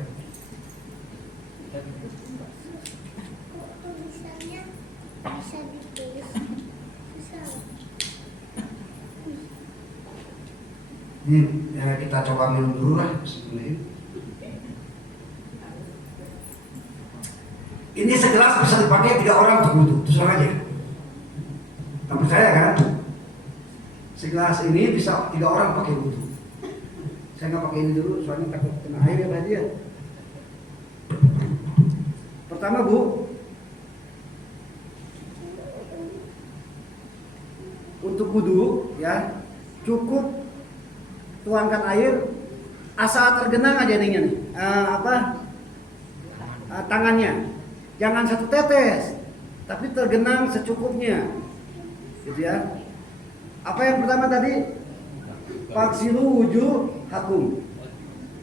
Ini kita coba minum dulu lah. Ini segelas bisa dipakai 3 orang untuk wudhu, terserah aja. Tak percaya kan? Segelas ini bisa 3 orang pakai wudhu. Saya nggak pakai ini dulu, soalnya takut kena air ya tadi ya. Pertama Bu, untuk wudhu ya cukup tuangkan air asal tergenang aja ininya nih, tangannya, jangan 1 tetes, tapi tergenang secukupnya, gitu ya. Apa yang pertama tadi? Faksilu wujuh hakum,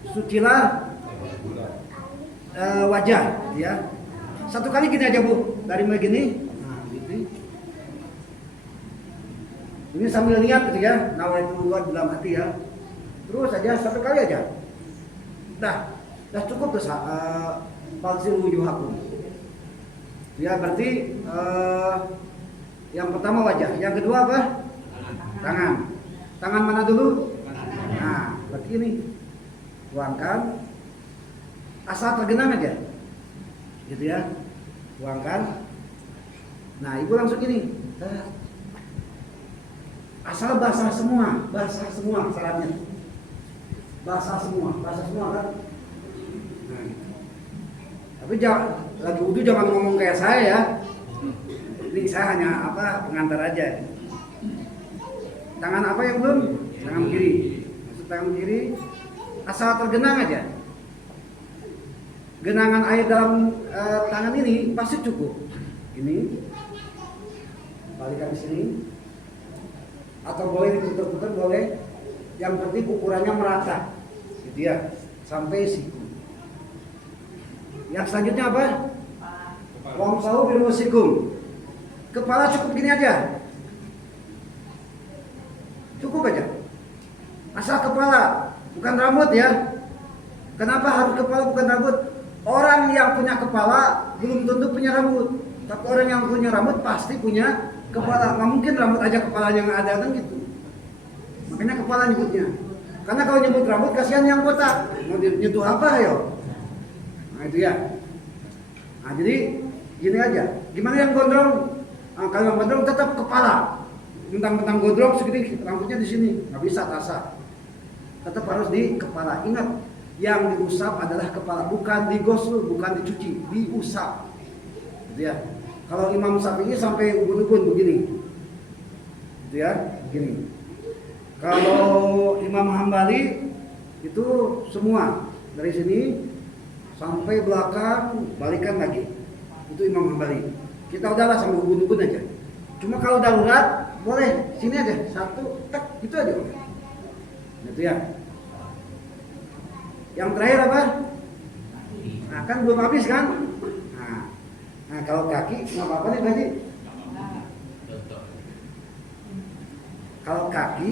sucilah wajah, ya. 1 kali gini aja Bu, dari mulai gini. Nah, gitu. Ini sambil niat gitu ya, nawaitu dalam hati ya. Terus aja 1 kali aja. Dah cukup tuh faksilu wujuh hakum. Ya berarti yang pertama wajah, yang kedua apa? Tangan. Tangan mana dulu? Nah, berarti ini tuangkan asal tergenang aja, gitu ya, tuangkan. Nah, ibu langsung ini, asal basah semua syaratnya, basah semua kan. Nah, tapi jangan lagi wudhu jangan ngomong kayak saya ya. Ini saya hanya pengantar aja. Tangan apa yang belum? Tangan kiri. Maksud tangan kiri asal tergenang aja. Genangan air dalam tangan ini pasti cukup. Ini balikan di sini. Atau boleh diputar-putar boleh. Yang penting ukurannya merata. Gitu ya. Sampai siku. Yang selanjutnya apa? Wamsahu birusikum. Kepala cukup gini aja. Cukup aja. Asal kepala, bukan rambut ya. Kenapa harus kepala bukan rambut? Orang yang punya kepala belum tentu punya rambut. Tapi orang yang punya rambut pasti punya kepala. Nggak mungkin rambut aja kepalanya nggak ada kan gitu. Makanya kepala nyebutnya. Karena kalau nyebut rambut kasihan yang botak. Mau nyentuh apa ayo? Nah itu ya. Nah jadi gini aja. Gimana yang gondrong? Nah, kalau yang gondrong tetap kepala. Mentang-mentang gondrong segini rambutnya di sini nggak bisa tasah. Tetap harus di kepala. Ingat, yang diusap adalah kepala, bukan digoslu, bukan dicuci, diusap. Gitu ya. Kalau Imam Syafi'i sampai ubun-ubun begini, gitu ya, begini. Kalau Imam Hambali itu semua dari sini sampai belakang balikan lagi. Itu Imam Hambali. Kita udahlah sampai ubun-ubun aja. Cuma kalau darurat boleh sini aja 1 tek gitu aja. Gitu ya. Yang terakhir apa? Nah kan belum habis kan? Nah kalau kaki nggak apa-apa nih Haji. Kalau kaki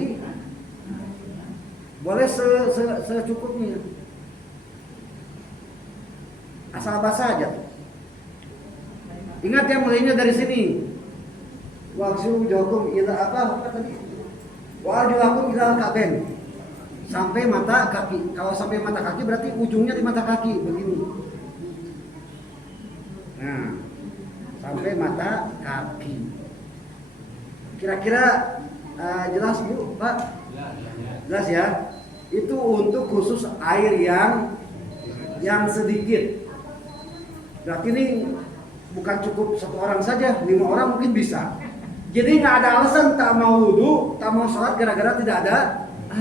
boleh secukupnya. Asal basah aja. Ingat ya mulainya dari sini. Waksu jokum ila apa tadi? Wa arjulakum ila kaben. Sampai mata kaki. Kalau sampai mata kaki berarti ujungnya di mata kaki begini. Nah, sampai mata kaki. Kira-kira jelas Bu, Pak? Jelas ya. Itu untuk khusus air yang sedikit. Berarti ini bukan cukup satu orang saja, 5 orang mungkin bisa. Jadi nggak ada alasan tak mau wudhu, tak mau sholat gara-gara tidak ada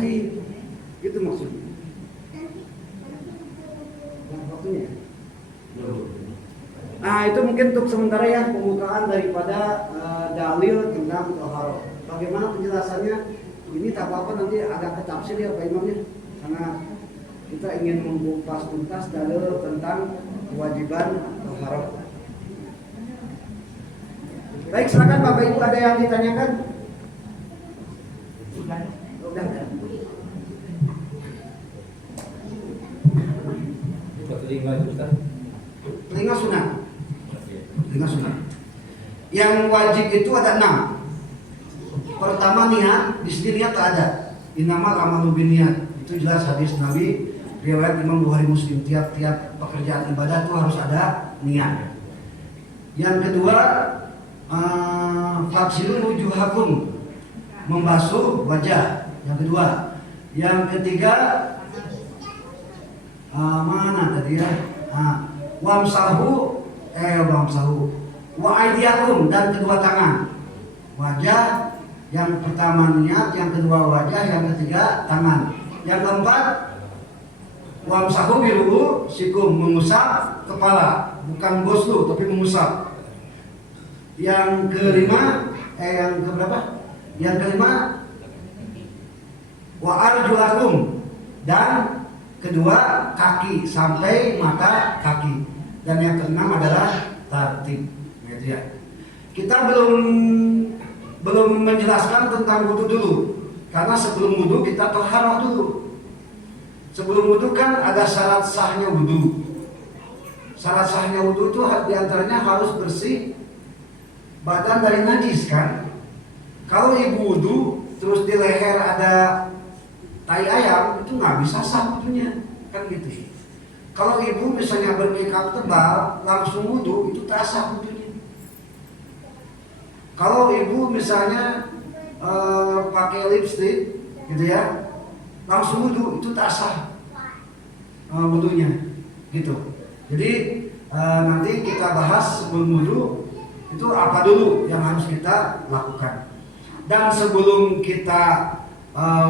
air. Itu maksudnya. Waktunya. Nah itu mungkin untuk sementara ya pembukaan daripada dalil tentang toharoh. Bagaimana penjelasannya? Ini tak apa-apa nanti agak ke tafsir ya Pak Imamnya, karena kita ingin mengupas tuntas dalil tentang kewajiban toharoh. Baik, silakan Bapak Ibu, ada yang ditanyakan? Udah. Telinga sunat. Telinga sunat. Yang wajib itu ada 6. Pertama niat, di sini niat tak ada. Innamal amalu binniyat. Itu jelas hadis Nabi, riwayat Imam Bukhari Muslim. Tiap-tiap pekerjaan ibadah itu harus ada niat. Yang kedua, faksilu wujuhakum, membasuh wajah. Yang kedua, yang ketiga mana tadi ya? Wamsahu wa aydiyakum, dan kedua tangan. Wajah yang pertama niat, yang kedua wajah, yang ketiga tangan. Yang keempat wamsahu biru'usikum, mengusap kepala, bukan goslu tapi mengusap. Yang kelima yang keberapa? Yang kelima wa arjulakum, dan kedua kaki sampai mata kaki. Dan yang keenam adalah tartib. Gitu ya. Kita belum menjelaskan tentang wudu dulu, karena sebelum wudu kita taharah dulu. Sebelum wudu kan ada syarat sahnya wudu. Syarat sahnya wudu itu diantaranya harus bersih badan dari najis kan. Kalau ibu wudu terus di leher ada tai ayam, itu nggak bisa sah wudunya kan gitu. Kalau ibu misalnya bermakeup tebal langsung wudu, itu tak sah wudunya. Kalau ibu misalnya pakai lipstick gitu ya, langsung wudu, itu tak sah wudunya gitu. Jadi nanti kita bahas sebelum wudu itu apa dulu yang harus kita lakukan. Dan sebelum kita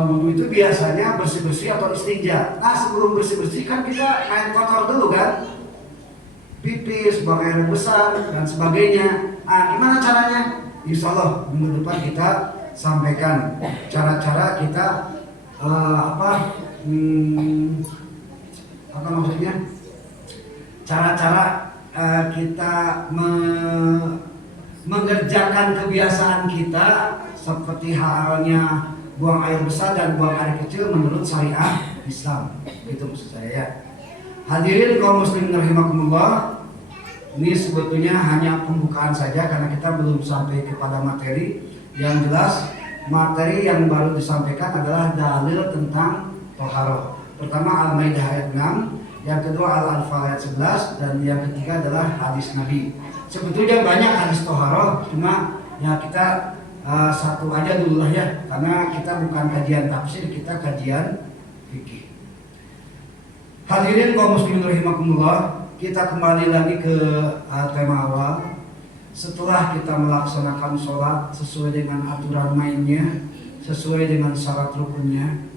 wudu itu biasanya bersih-bersih atau istinja. Nah sebelum bersih-bersih kan kita air kotor dulu kan, pipis, buang air besar dan sebagainya. Gimana caranya? Insya Allah minggu depan kita sampaikan cara-cara kita apa maksudnya, cara-cara kita mengerjakan kebiasaan kita seperti halnya buang air besar dan buang air kecil menurut syariat Islam. Itu maksud saya ya. Hadirin kaum muslimin rahimakumullah, ini sebetulnya hanya pembukaan saja karena kita belum sampai kepada materi. Yang jelas materi yang baru disampaikan adalah dalil tentang toharoh. Pertama Al-Maidah ayat 6, yang kedua Al-Anfal ayat 11, dan yang ketiga adalah hadis Nabi. Sebetulnya banyak hadis toharoh, cuma ya kita satu aja dulu lah ya, karena kita bukan kajian tafsir, kita kajian fikih. Hadirin kaum muslimin rahimakumullah, kita kembali lagi ke tema awal. Setelah kita melaksanakan sholat sesuai dengan aturan mainnya, sesuai dengan syarat rukunnya,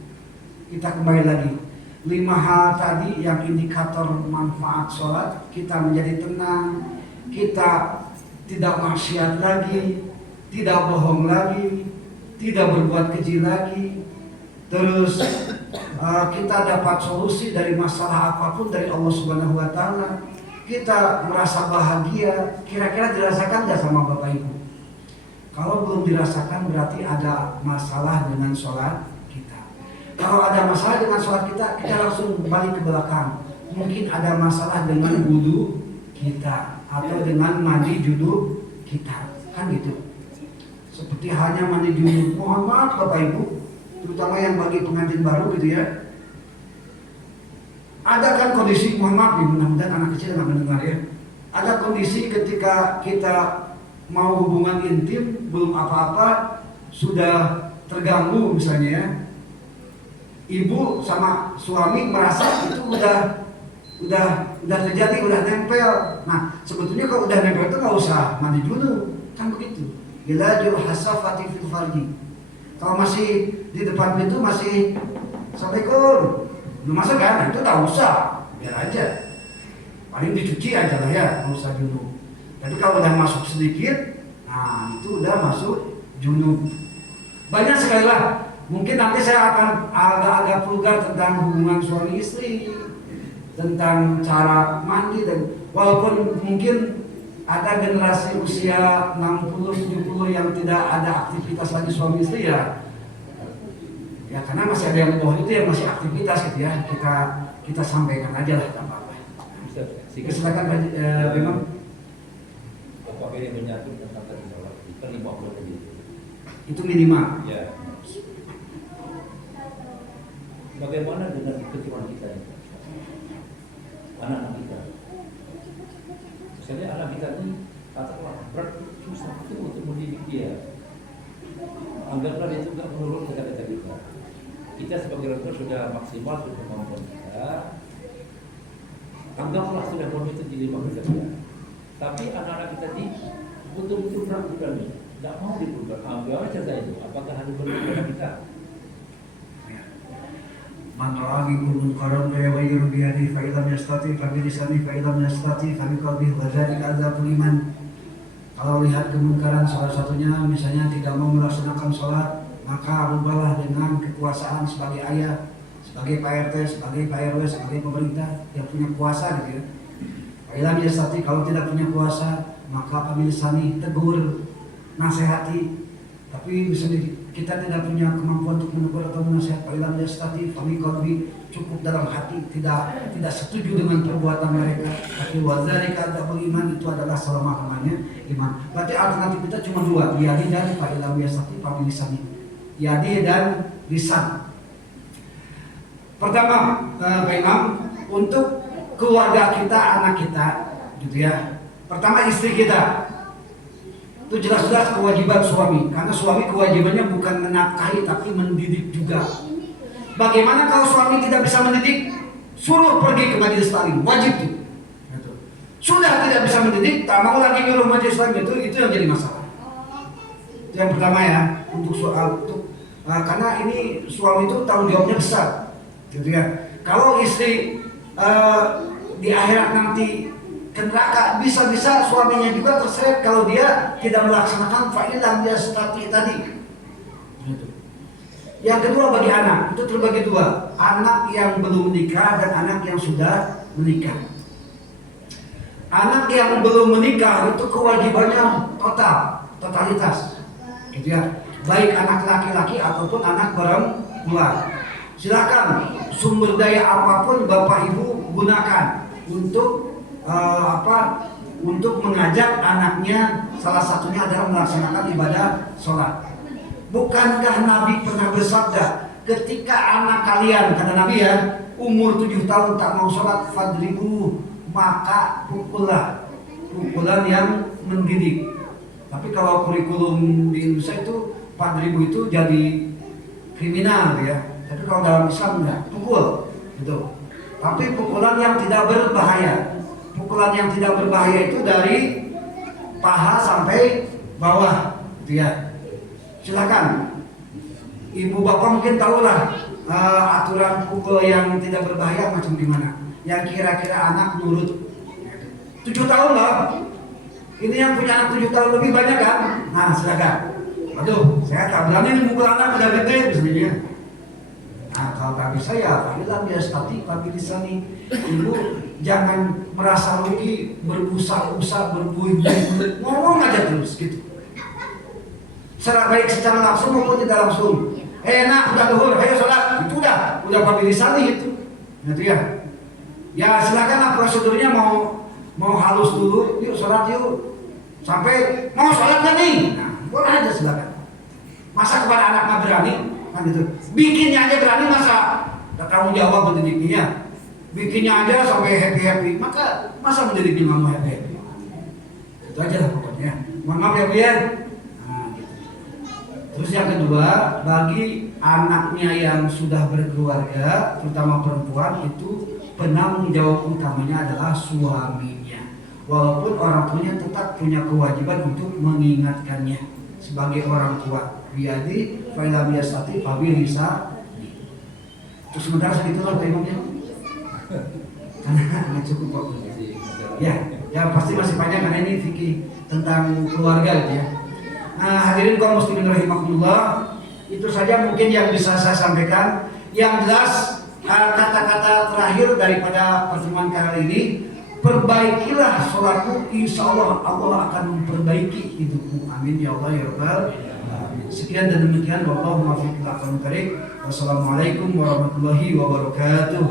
kita kembali lagi 5 hal tadi yang indikator manfaat sholat. Kita menjadi tenang, kita tidak maksiat lagi, tidak bohong lagi, tidak berbuat keji lagi. Terus kita dapat solusi dari masalah apapun dari Allah Subhanahu wa Ta'ala. Kita merasa bahagia. Kira-kira dirasakan nggak sama Bapak Ibu? Kalau belum dirasakan berarti ada masalah dengan sholat kita. Kalau ada masalah dengan sholat kita, kita langsung balik ke belakang. Mungkin ada masalah dengan wudu kita atau dengan mandi junub kita, kan gitu. seperti hanya mandi junub. Mohon maaf Bapak Ibu, terutama yang bagi pengantin baru gitu ya. Ada kan kondisi, mohon maaf nih, mudah-mudahan anak kecil nggak mendengar ya. Ada kondisi ketika kita mau hubungan intim, belum apa-apa, sudah terganggu misalnya ya. Ibu sama suami merasa itu udah terjadi, udah nempel. Nah, sebetulnya kalau udah nempel itu nggak usah mandi dulu, kan begitu. Ilajul hasafati fil farji. Kalau masih di depan pintu masih assalamualaikum, belum masuk kan? Itu nggak usah, biar aja. Paling dicuci aja lah ya, nggak usah junub. Tapi kalau udah masuk sedikit, nah itu udah masuk junub. Banyak sekali lah. Mungkin nanti saya akan agak-agak vulgar tentang hubungan suami istri, tentang cara mandi, dan walaupun mungkin ada generasi usia 60-70 yang tidak ada aktivitas lagi suami istri ya karena masih ada yang bawah itu yang masih aktivitas gitu ya, kita sampaikan aja lah tanpa apa. Silakan Pak Bimam. Apakah yang menyatu tentang tadi sholat kita 50 lebih? Itu minimal. Ya. Bagaimana dengan kecuali kita ini? Anak-anak kita. Misalnya anak kita ini katakanlah berat susah itu untuk mendidik dia. Anggaplah dia juga menurut kata-kata kita. Kita sebagai orang tua sudah maksimal sudah kemampuan kita. Anggaplah sudah itu jadi manusia. Tapi anak-anak kita ini betul-betul berat juga nih. Tidak mau dibuka. Bagaimana cara itu? Apakah harus berubah kita? Man ra'a minkum munkaran falyughayyirhu bi yadihi fa illam yastati' fa bi lisanihi fa illam yastati' fa bi qalbihi wa dzalika adzabul iman. Kalau lihat kemungkaran salah satunya misalnya tidak mau melaksanakan sholat, maka rubahlah dengan kekuasaan sebagai ayah, sebagai Pak RT, sebagai Pak RW, sebagai pemerintah yang punya kuasa gitu ya. Fa illam yastati', kalau tidak punya kuasa, maka pemilisani, tegur, nasihati. Tapi misalnya kita tidak punya kemampuan untuk menegur atau menasihat, paling yastati fami qalbi, cukup dalam hati, tidak setuju dengan perbuatan mereka, tapi wadzalika adzabul iman, itu adalah selama-lamanya iman. Berarti alternatif kita cuma dua, yadi dan paling yastati fami lisani. Yadi dan lisan. Pertama, Pak Imam, untuk keluarga kita, anak kita gitu ya. Pertama istri kita. Itu jelas-jelas kewajiban suami, karena suami kewajibannya bukan menafkahi tapi mendidik juga. Bagaimana kalau suami tidak bisa mendidik? Suruh pergi ke majelis taklim, wajib tuh. Sudah tidak bisa mendidik, tak mau lagi nyuruh majelis taklim, itu yang jadi masalah. Itu yang pertama ya, karena ini suami itu tanggung jawabnya besar, gitu ya. Kalau istri di akhirat nanti ke neraka, bisa-bisa suaminya juga terseret kalau dia tidak melaksanakan fa'ilah dia stati tadi. Yang kedua bagi anak, itu terbagi dua, anak yang belum menikah dan anak yang sudah menikah. Anak yang belum menikah itu kewajibannya totalitas, gitu ya. Baik anak laki-laki ataupun anak perempuan. Silakan sumber daya apapun Bapak Ibu gunakan untuk untuk mengajak anaknya, salah satunya adalah melaksanakan ibadah sholat. Bukankah Nabi pernah bersabda, ketika anak kalian, kata Nabi ya, umur 7 tahun tak mau sholat, fadribu, maka pukullah, pukulan yang mendidik. Tapi kalau kurikulum di Indonesia itu fadribu itu jadi kriminal ya. Tapi kalau dalam Islam enggak, pukul gitu. Tapi pukulan yang tidak berbahaya. Pukulan yang tidak berbahaya itu dari paha sampai bawah, gitu ya. Silakan, ibu bapak mungkin tahulah aturan pukul yang tidak berbahaya macam gimana. Yang kira-kira anak nurut. 7 tahun loh. Ini yang punya anak 7 tahun lebih banyak kan? Nah silakan. Aduh, saya tak berani mukul anak udah gede misalnya. Nah kalau tak bisa ya, fa'ilam yastati tapi disani. Ibu jangan merasa rugi, berbusa-busa, berbuih-buih, ngomong aja terus gitu. Baik secara langsung maupun tidak langsung. Nak udah duhur, ayo sholat. Itu udah pabilisani itu. Gitu ya. Ya silakanlah prosedurnya mau halus dulu, yuk sholat yuk. Sampai mau sholat gak nih? Nah boleh aja silakan. Masa kepada anak nggak berani? Kan gitu. Bikinnya aja berani, masa nggak tanggung jawab mendidiknya? Bikinnya aja sampai happy, maka masa mendidiknya nggak mau happy? Itu aja lah pokoknya. Maaf ya Bu ya. Nah, gitu. Terus yang kedua, bagi anaknya yang sudah berkeluarga, terutama perempuan, itu penanggung jawab utamanya adalah suaminya. Walaupun orang tuanya tetap punya kewajiban untuk mengingatkannya sebagai orang tua. Biadi, fa'ilam yastati, fabil bisa. Terus sementara segitulah Pak Imamnya. Karena nggak cukup kok. Ya pasti masih panjang karena ini fikih tentang keluarga gitu ya. Nah, hadirin kaum muslimin rahimakumullah, itu saja mungkin yang bisa saya sampaikan. Yang jelas kata-kata terakhir daripada pertemuan kali ini, perbaikilah sholatmu, insya Allah Allah akan memperbaiki hidupmu. Amin ya Allah ya Rabbal alamin. Sekian dan demikian, wallahu muwaffiq ila aqwamit thoriq. Wassalamualaikum warahmatullahi wabarakatuh.